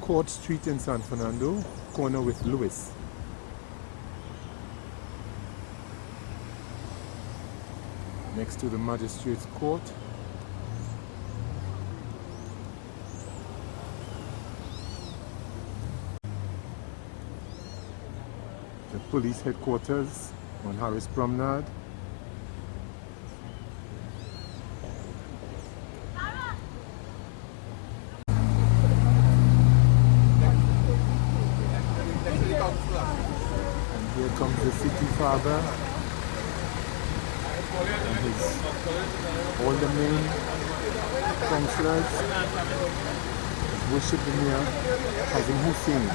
Court Street in San Fernando, corner with Lewis. Next to the Magistrates Court. The police headquarters on Harris Promenade. And here comes the city father and all the main councillors worship the mayor, Hazim Hussein.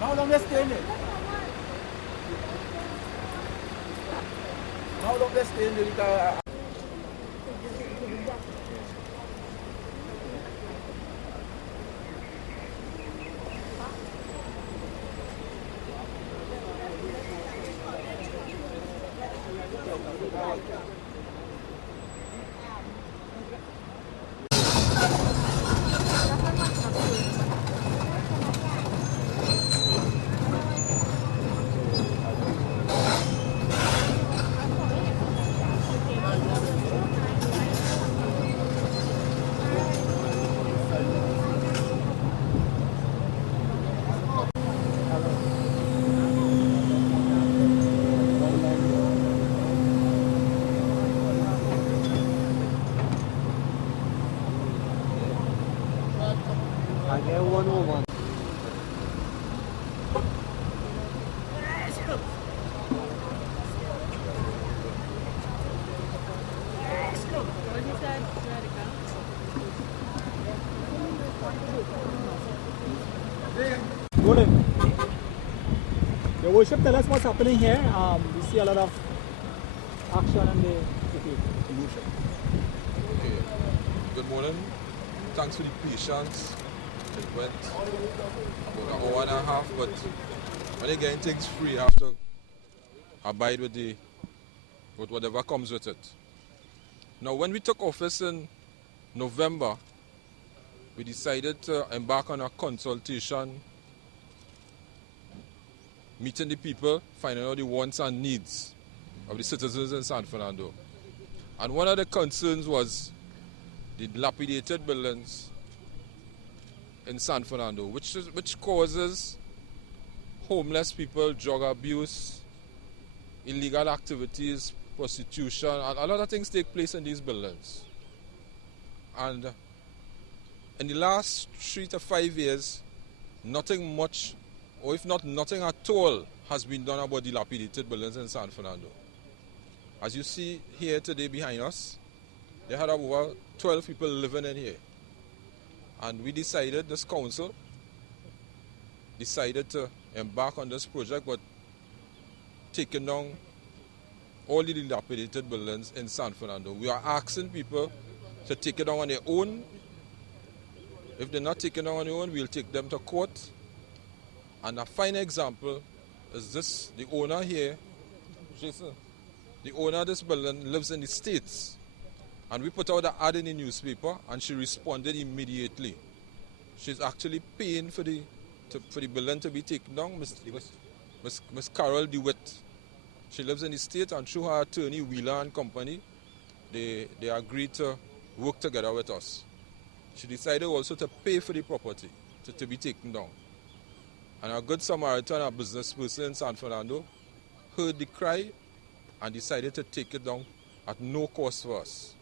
How long they stay in it? How long they stay in it? I get 101. Good evening. Your worship, tell us what's happening here. We see a lot of action and the emotion. Okay. Good morning. Thanks for the patience. It went about an hour and a half, but when you're getting things free, you have to abide with whatever comes with it. Now, when we took office in November, we decided to embark on a consultation, meeting the people, finding out the wants and needs of the citizens in San Fernando. And one of the concerns was the dilapidated buildings in San Fernando, which causes homeless people, drug abuse, illegal activities, prostitution, and a lot of things take place in these buildings. And in the last 3 to 5 years, nothing much, or if not nothing at all, has been done about dilapidated buildings in San Fernando. As you see here today behind us, they had over 12 people living in here. And we decided, this council decided to embark on this project, but taking down all the dilapidated buildings in San Fernando. We are asking people to take it down on their own. If they're not taking it down on their own, we'll take them to court. And a fine example is this, the owner here, Jason, the owner of this building lives in the States. And we put out an ad in the newspaper and she responded immediately. she's actually paying for the building to be taken down. Miss Carol DeWitt. She lives in the state, and through her attorney Wheeler and Company, they agreed to work together with us. She decided also to pay for the property to be taken down. And a good Samaritan, a business person in San Fernando, heard the cry and decided to take it down at no cost for us.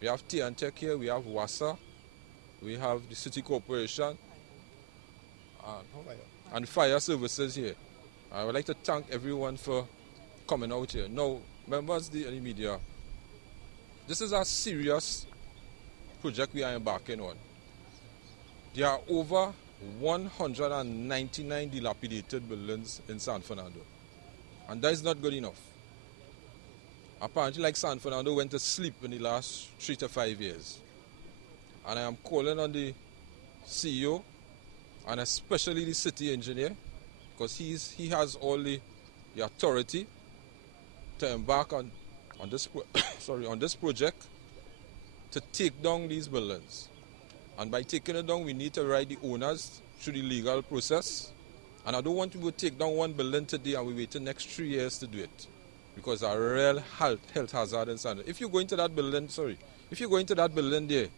We have T&Tech here, we have WASA, we have the City Coorperation, and fire services here. I would like to thank everyone for coming out here. Now, members of the media, this is a serious project we are embarking on. There are over 199 dilapidated buildings in San Fernando. And that is not good enough. Apparently, like San Fernando went to sleep in the last 3 to 5 years. And I am calling on the CEO and especially the city engineer, because he has all the authority to embark on this project to take down these buildings. And by taking it down, we need to ride the owners through the legal process. And I don't want to take down one building today and we wait the next 3 years to do it, because a real health hazard in San. If you go into that building, there,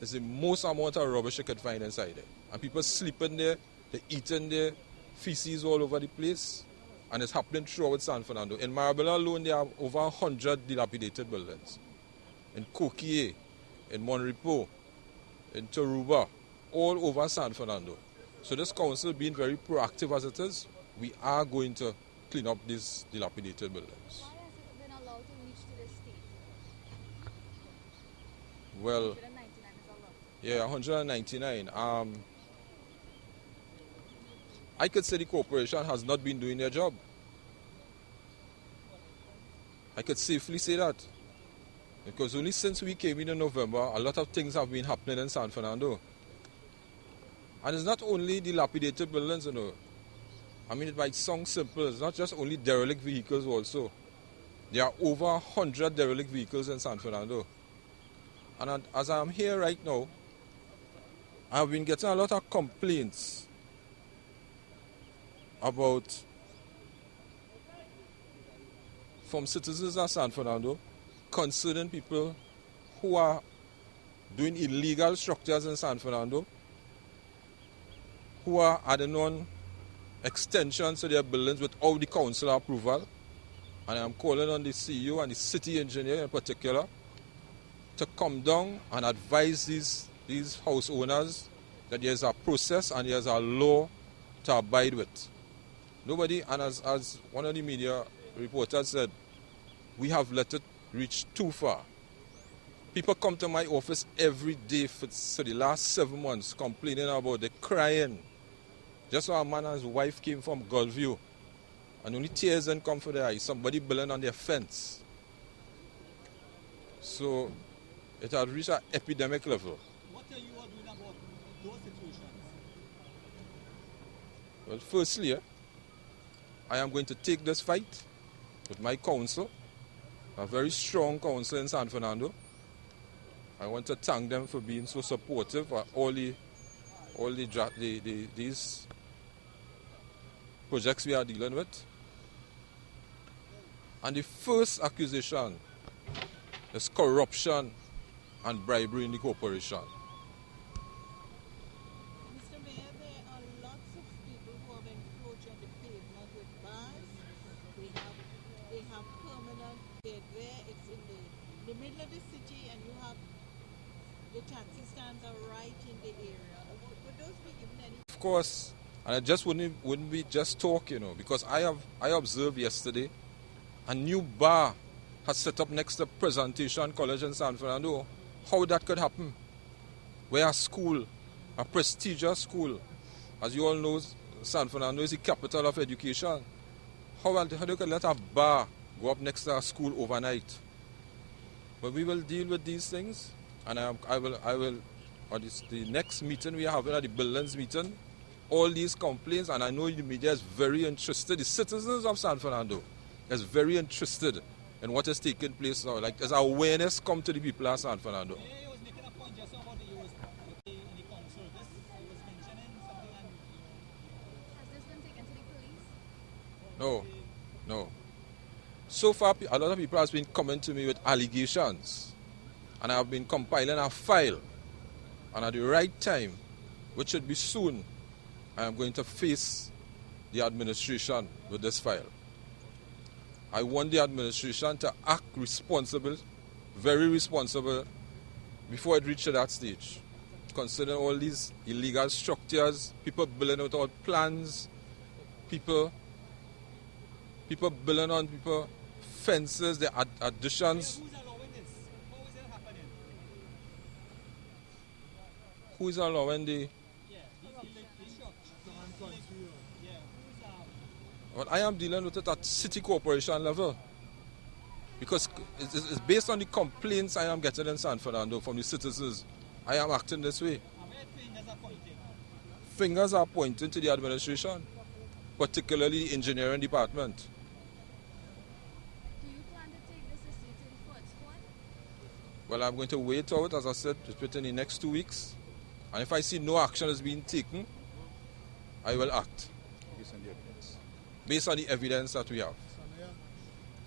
there's the most amount of rubbish you could find inside there. And people sleeping there, they're eating there, feces all over the place. And it's happening throughout San Fernando. In Marabella alone, there are over 100 dilapidated buildings. In Coquille, in Monrepo, in Taruba, all over San Fernando. So this council, being very proactive as it is, we are going to clean up these dilapidated buildings. Why has it been allowed to reach to this stage? Well, 199 is a lot. yeah, 199. I could say the corporation has not been doing their job. I could safely say that. Because only since we came in November, a lot of things have been happening in San Fernando. And it's not only dilapidated buildings, you know. I mean, it might sound simple. It's not just only derelict vehicles also. There are over 100 derelict vehicles in San Fernando. And as I'm here right now, I've been getting a lot of complaints from citizens of San Fernando concerning people who are doing illegal structures in San Fernando, who are adding on extensions to their buildings without the council approval. And I'm calling on the CEO and the city engineer in particular to come down and advise these house owners that there's a process and there's a law to abide with. Nobody, and as one of the media reporters said, we have let it reach too far. People come to my office every day for the last 7 months complaining about the crying. Just so a man and his wife came from Gulfview and only tears didn't come for their eyes. Somebody building on their fence. So it had reached an epidemic level. What are you all doing about those situations? Well, firstly, I am going to take this fight with my council, a very strong council in San Fernando. I want to thank them for being so supportive of all these projects we are dealing with. And the first accusation is corruption and bribery in the corporation. Mr. Mayor, there are lots of people who have encroached on the pavement with bars. They have permanent dead there. It's in the middle of the city, and you have the taxi stands are right in the area. Would those be given any? Of course, and it just wouldn't be just talk, you know, because I observed yesterday a new bar has set up next to Presentation College in San Fernando. How that could happen? Where a school, a prestigious school, as you all know, San Fernando is the capital of education. How you could let a bar go up next to a school overnight? But we will deal with these things, and I will. The next meeting we are having at the buildings meeting, all these complaints, and I know the media is very interested. The citizens of San Fernando is very interested in what is taking place now. Like, as awareness come to the people of San Fernando. Yeah, you was making a point just about the use in the council. So far, a lot of people have been coming to me with allegations, and I have been compiling a file. And at the right time, which should be soon, I am going to face the administration with this file. I want the administration to act responsible, very responsible, before it reaches that stage. Considering all these illegal structures, people building without plans, people building on people, fences, the additions. Who's allowing this? How is it happening? Who is allowing the... Yeah, these structures. Yeah, who's Well, I am dealing with it at city corporation level. Because it's based on the complaints I am getting in San Fernando from the citizens. I am acting this way. where fingers are pointing? Fingers are pointing to the administration, particularly the engineering department. Do you plan to take this estate to the first one? Well, I'm going to wait out, as I said, within the next 2 weeks. And if I see no action is being taken, I will act Based on the evidence. based on the evidence that we have.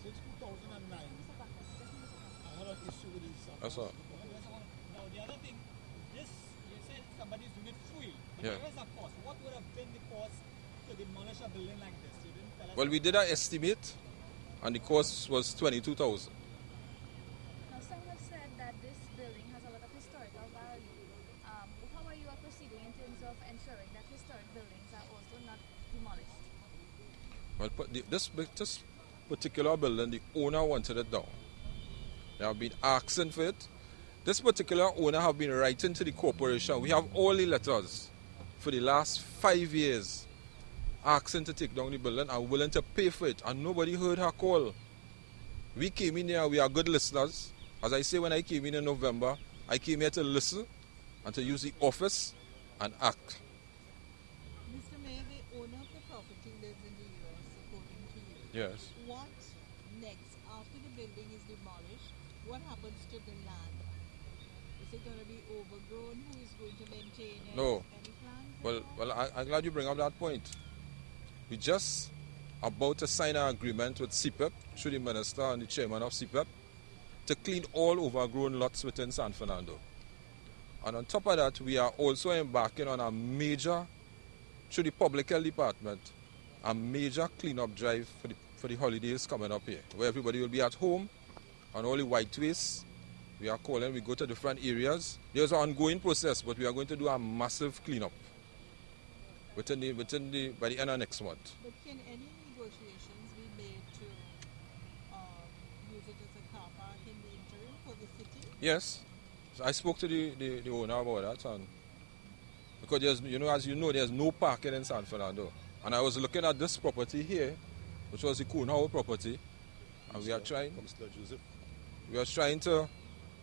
Since 2009, I had an issue with this. That's all. Now, the other thing, this, you said somebody's doing it free. But Yeah. there is a cost. What would have been the cost to demolish a building like this? You didn't tell us. Well, we did an estimate, and the cost was 22,000. Now, some have said that this building has a lot of historical value. How are you proceeding in terms of ensuring that historic buildings are also not demolished? Well, this particular building, the owner wanted it down. They have been asking for it. This particular owner have been writing to the corporation. We have all the letters for the last 5 years asking to take down the building and willing to pay for it, and nobody heard her call. We came in here, we are good listeners. As I say, when I came in November, I came here to listen and to use the office and act. Mr. Mayor, the owner of the property lives in the US, according to you. Yes. What next? After the building is demolished, what happens to the land? Is it going to be overgrown? Who is going to maintain it? No. Any plans? at Well, all? I'm glad you bring up that point. We just about to sign an agreement with CPEP, through the minister and the chairman of CPEP, to clean all overgrown lots within San Fernando. And on top of that, we are also embarking on a major, through the public health department, a major cleanup drive for the holidays coming up here, where everybody will be at home and all the white waste. We are calling, we go to different areas. There's an ongoing process, but we are going to do a massive cleanup by the end of next month. But can any negotiations be made to use it as a car park in the interim for the city? Yes, so I spoke to the owner about that, and because there's, as you know, there's no parking in San Fernando, and I was looking at this property here, which was the Coonhour property, and we are trying to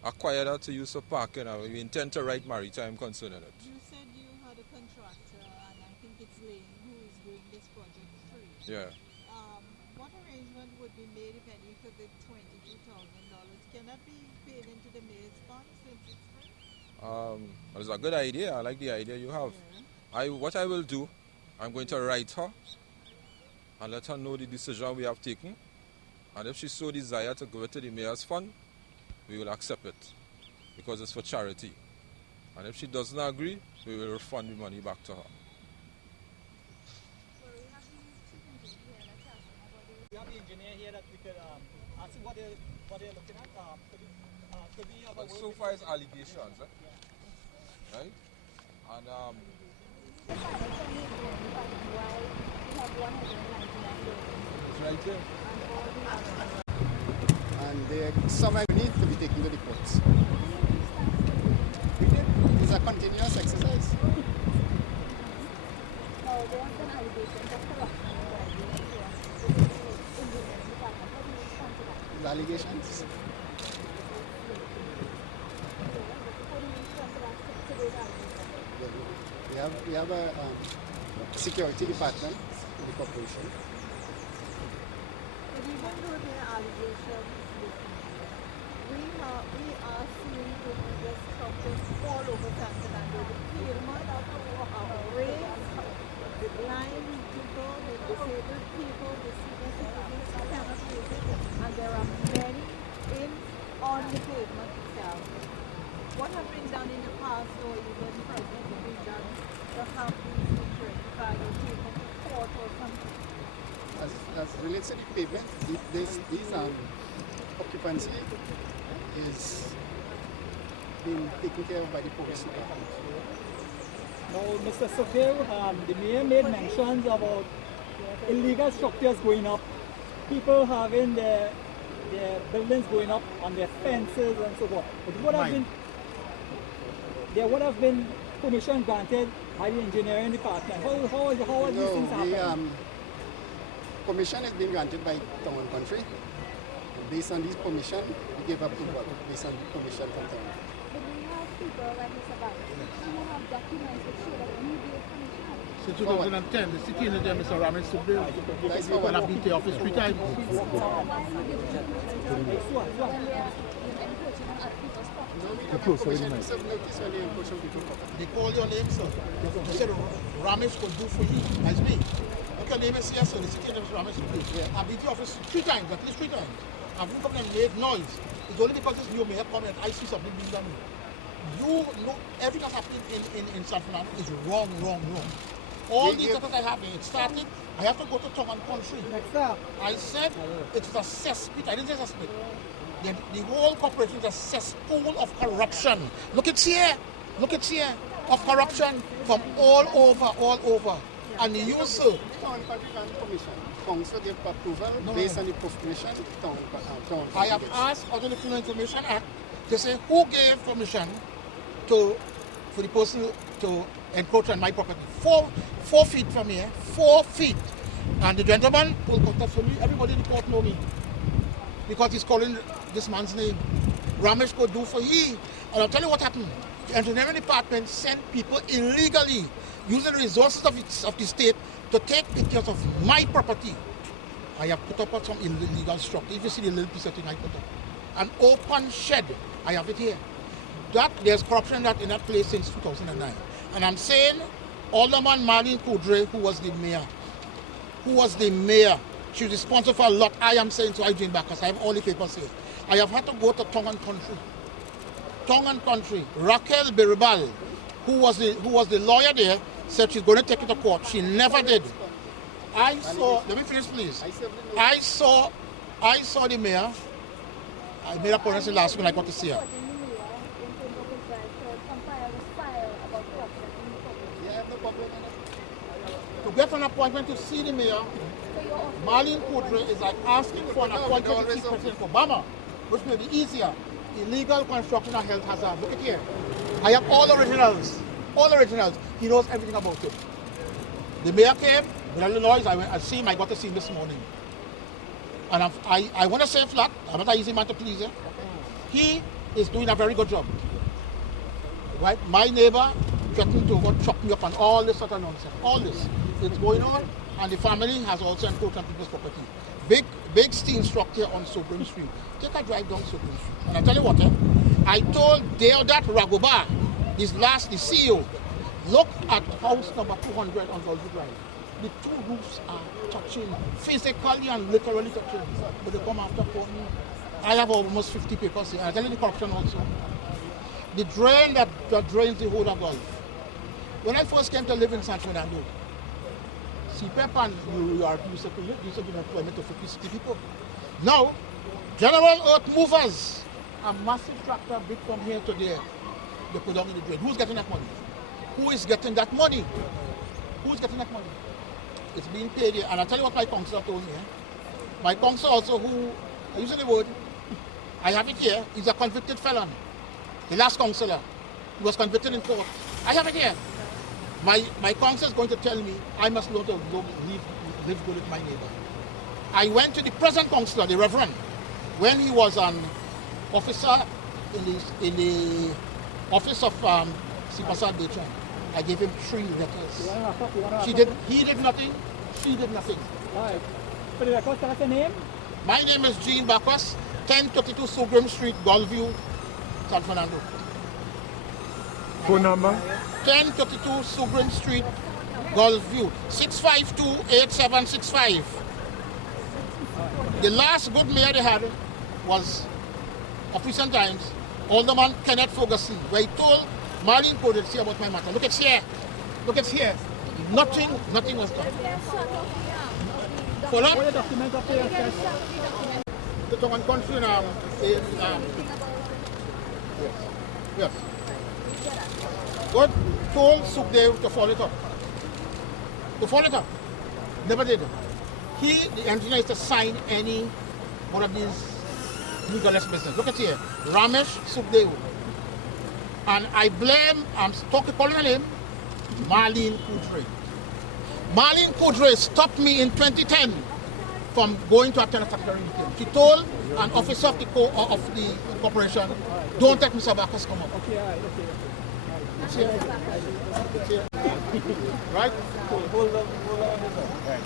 acquire that to use for parking, and we intend to write maritime concerning it. You said you had a contractor, and I think it's Lane who is doing this project free. Yeah. What arrangement would be made, if any, for the $22,000? Can that be paid into the mayor's fund since it's free? Well, it's a good idea. I like the idea you have. What I will do, I'm going to write her and let her know the decision we have taken. And if she so desire to go to the mayor's fund, we will accept it because it's for charity. And if she doesn't agree, we will refund the money back to her. Well, we have the chief engineer here that's asking about the We have the engineer here that we could ask him what they're looking at. Could we have a But word so with far him? it's allegations, right? And the final permit in fact, why we have 199 buildings it's right here. and all the others. And some need to be taken to the courts. It's a continuous exercise. No, there have been allegations of corruption and bribery and so on. So this is in the department. How do you respond to that? The allegations. How do you respond to that, to those allegations? We have a security department in the corporation. But even though there are allegations, we are seeing religious structures all over San Fernando. The pavement are raised, the blind people, the disabled people, the senior citizens cannot use it. relates to the pavement, these occupancy is being taken care of by the police department. Now, Mr. Sophia, the mayor made mentions about illegal structures going up, people having their buildings going up on their fences and so forth. There would have been permission granted by the engineering department. How are these things happening? Permission is being granted by Town and Country. Based on this permission, we give approval based on permission from Town. But we have people like Mr. Barnes who have documents that show that we gave permission. Since 2010, the city engineer, Mr. Ramesh Subdeo, and I've been to the office 3 times. So why are you giving permission when we are encroaching on other people's property? No, we have permission to serve notice when they encroach on people's property. They call your name, sir. You said Ramesh could do for you, as me. Look, your name is here, sir. The city engineer, Mr. Ramesh Subdeo. I've been to the office 3 times, at least 3 times. I've been coming and made noise. It's only because this new mayor come and I see something being done. You know, everything that's happening in San Fernando is wrong. All these letters I have, it started, I have to go to Town and Country. I said it's a cesspit. I didn't say cesspit. The whole corporation is a cesspool of corruption. Look it's here, of corruption from all over. And the use Town and Country grant permission. Council give approval based on the permission. Town. I have asked under the Criminal Information Act to say who gave permission for the person to encroach on my property. 4 feet from here, 4 feet. And the gentleman will contact for me. Everybody in the court know me because he's calling this man's name. Ramesh could do for he. And I'll tell you what happened. The engineering department sent people illegally using the resources of the state to take pictures of my property. I have put up some illegal structure. If you see the little piece of thing I put up. An open shed. I have it here. There's corruption in that place since 2009. And I'm saying Alderman Marlene Coudray, who was the mayor, she's responsible for a lot. I am saying to Eugene Bacchus, I have all the papers here. I have had to go to Town and Country. Raquel Beribal, who was the lawyer there, said she's going to take it to court. She never did. I saw, let me finish please. I saw the mayor. I made a appointment last week when I got to see her. To get an appointment to see the mayor, Marlene Coudray is like asking for an appointment to see President Obama, which may be easier. Illegal construction of health hazard. Look at here. I have all originals. He knows everything about it. The mayor came, with a little noise, I see him, I got to see him this morning. And I want to say flat, I'm not an easy man to please him. He is doing a very good job. Right? My neighbor getting to chop me up and all this sort of nonsense. All this is going on, and the family has also encroached on people's property. Big steel structure on Supreme Street. Take a drive down Supreme Street. And I tell you what, I told Deodat Ragoba, the CEO, look at house number 200 on Golden Drive. The 2 roofs are touching, physically and literally touching. But they come after for me. I have almost 50 papers here. I tell you the corruption also. The drain that drains the whole of Gulf. When I first came to live in San Fernando, CPEP and URP used to give employment to 50, 60 people. Now, General Earth Movers, a massive tractor big from here to there, they put down in the drain. Who's getting that money? Who is getting that money? It's being paid here. And I'll tell you what my councillor told me. My councillor also, who, I use the word, I have it here, he's a convicted felon. The last councillor, he was convicted in court. I have it here. My councillor is going to tell me I must not live good with my neighbor. I went to the present councillor, the Reverend, when he was an officer in the office of Sipasad Bechan. I gave him 3 letters. He did nothing, she did nothing. Right. For the record, tell us your name. My name is Jean Bacchus, 1032 Sugram Street, Gulfview, San Fernando. Phone number? 1032 Sugram Street, Gulfview, 652-8765. The last good mayor they had was, of recent times, Alderman Kenneth Ferguson, where he told Marlene Coudray to see about my matter. Look at here. Nothing was done. Full up? All the documents up there, yes. The Tongan country yes. Good. Told Sukdev to follow it up. To follow it up. Never did. The engineer, is to sign any one of these legalist business. Look at here. Ramesh Sukdev. And I blame, calling her name, Marlene Coudray. Marlene Coudray stopped me in 2010 from going to attend a statutory meeting. She told an officer of the corporation, don't take Mr. Bacchus come up. Okay, all right, okay. It's here. It's here. Right? Hold on. Right.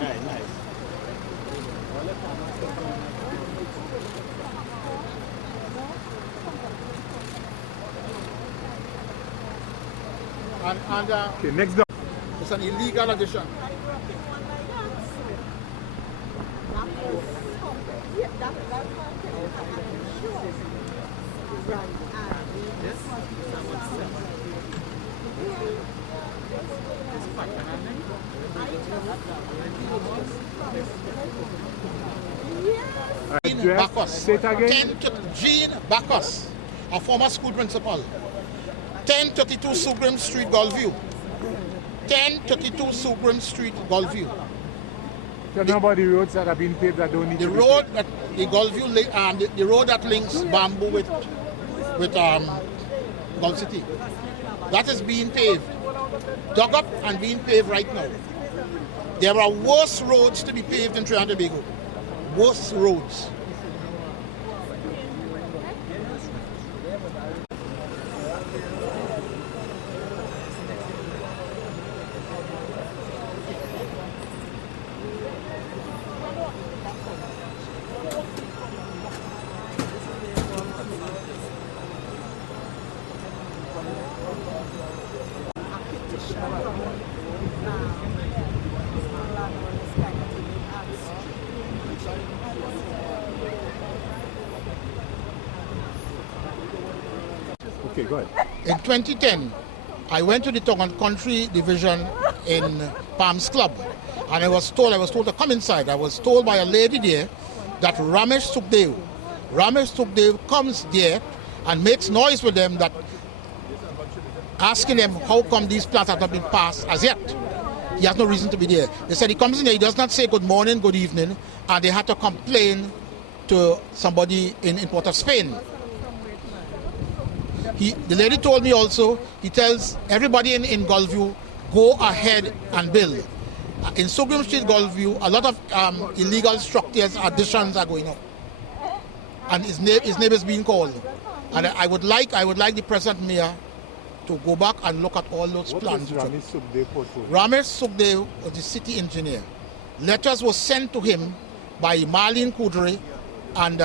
Right, nice. And Okay, next down. it's an illegal addition. Bacchus. Say it again. Jean Bacchus, a former school principal. 1032 Sugrim Street, Gulview. 1032 Sugrim Street, Gulview. Tell me about the roads that have been paved that don't need The to be road paved. that the Gulview, the road that links Bamboo with Gulf City, that is being paved, dug up and being paved right now. There are worse roads to be paved in Trinidad and Tobago. Worse roads. Okay, go ahead. In 2010, I went to the Tongan Country Division in Palms Club, and I was told to come inside. I was told by a lady there that Ramesh Sukdev comes there and makes noise with them, that asking them how come these plans have not been passed as yet. He has no reason to be there. They said he comes in there, he does not say good morning, good evening, and they had to complain to somebody in Port of Spain. The lady told me also, he tells everybody in Gulview, go ahead and build. In Sugrim Street, Gulview, a lot of illegal structures, additions are going up. And his name is being called. And I would like the present mayor to go back and look at all those plans. What was Ramesh Sukdev portfolio? Ramesh Sukdev was the city engineer. Letters were sent to him by Marlene Coudray and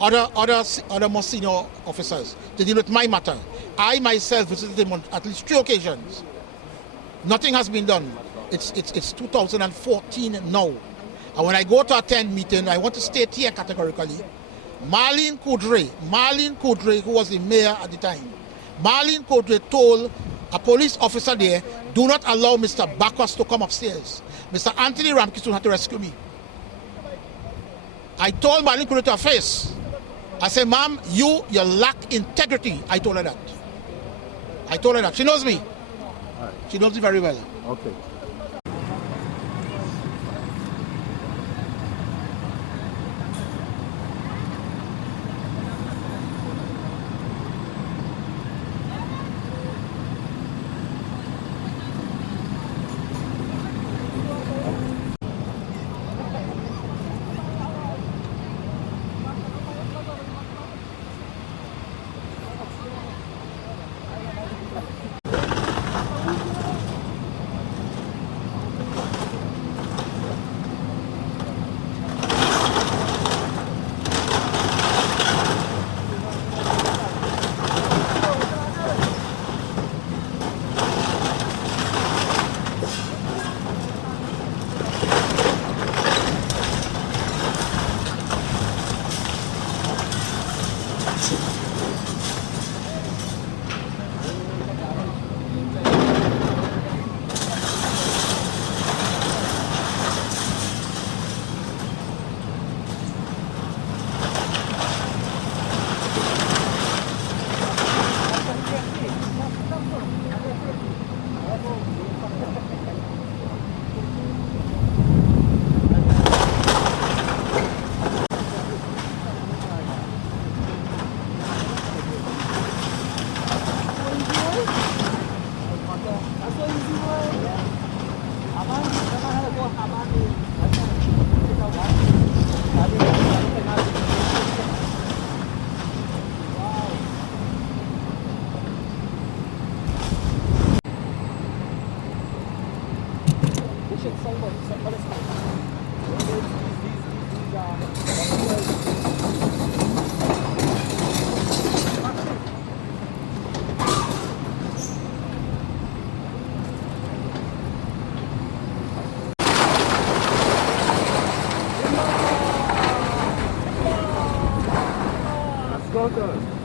other more senior officers to deal with my matter. I myself visited him on at least 3 occasions. Nothing has been done. It's 2014 now. And when I go to attend meeting, I want to state here categorically, Marlene Coudray, who was the mayor at the time, Marlene Coudray told a police officer there, do not allow Mr. Bacchus to come upstairs. Mr. Anthony Ramkis had to rescue me. I told Marlene Coudray to her face, I said, ma'am, you lack integrity. I told her that. She knows me. She knows me very well. Okay. Let's go, girl.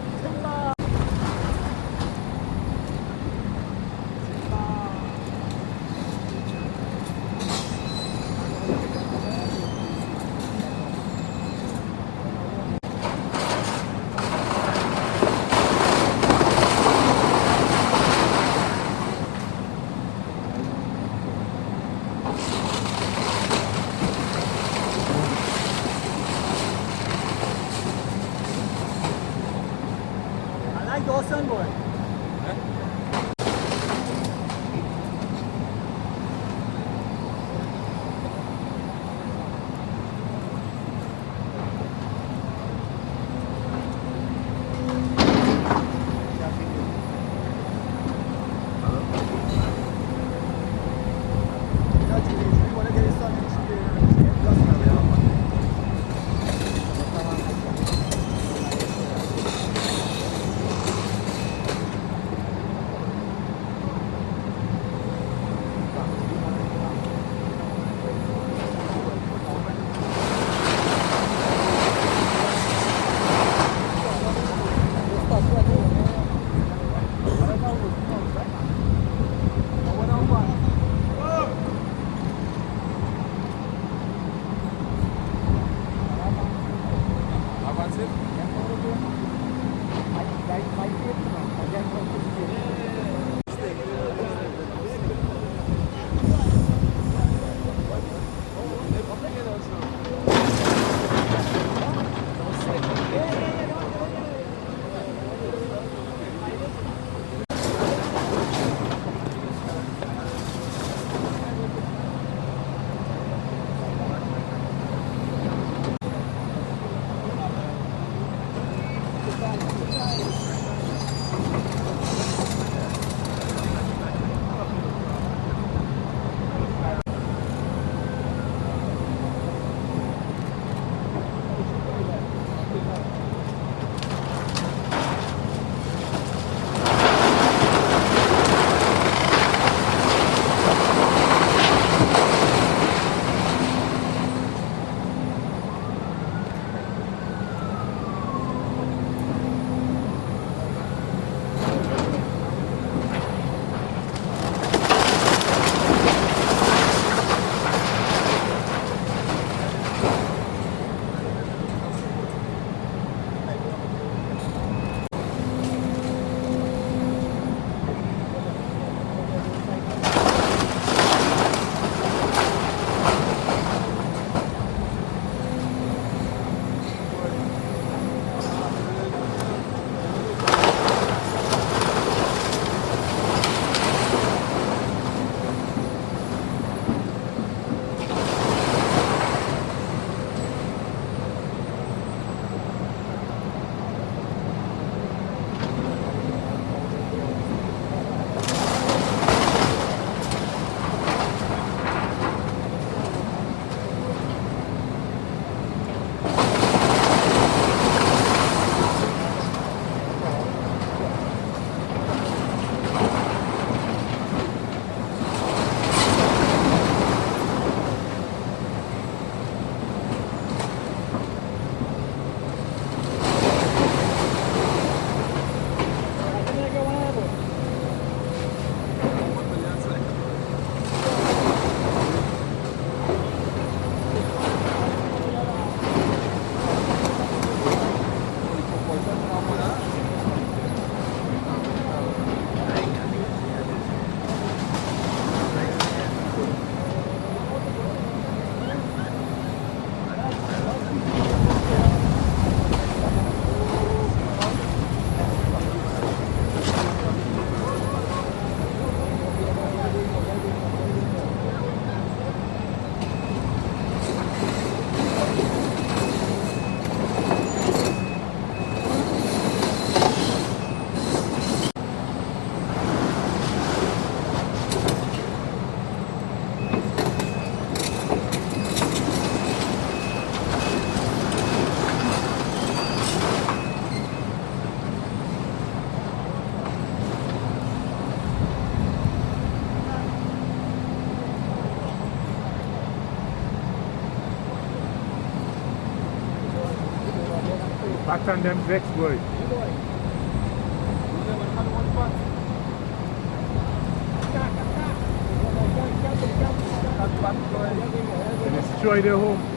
Pat and them vex boy. They destroy their home.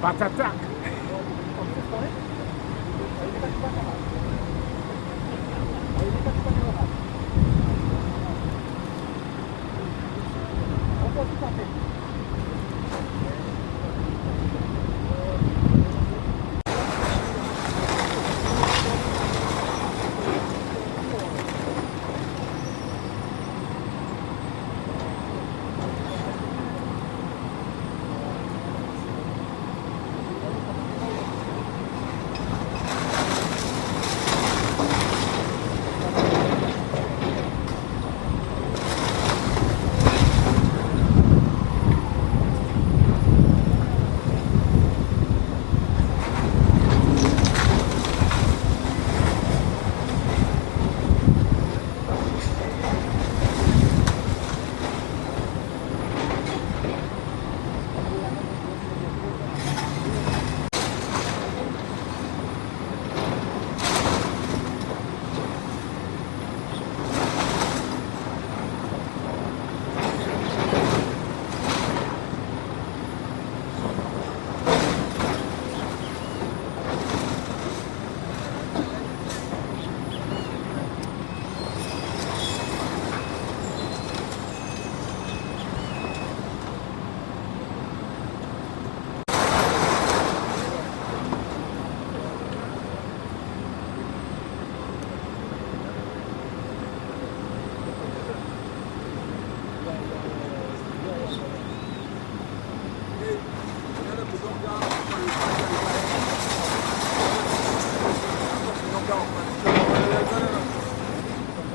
Bat attack.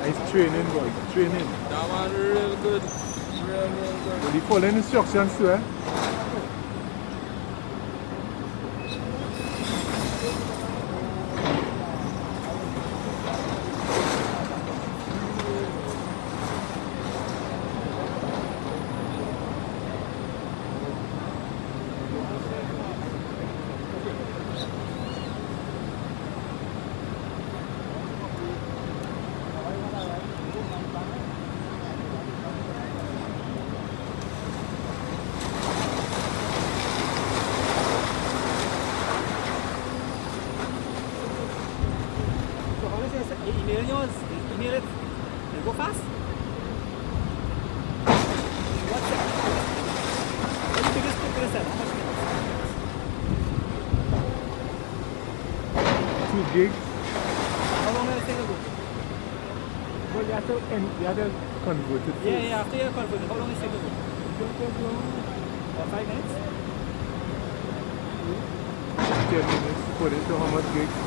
It's training, boy. Training. That man real good. Real good. Will you follow instructions too, eh? So Hollis says, email yours, email it, and go fast. What's that? What's the biggest picture is that? How much minutes? 2 gigs. How long does it take to go? Well, you have to convert it. Yeah, after you're converted, how long does it take to go? About 5 minutes? 10 minutes. Put it to how much gigs?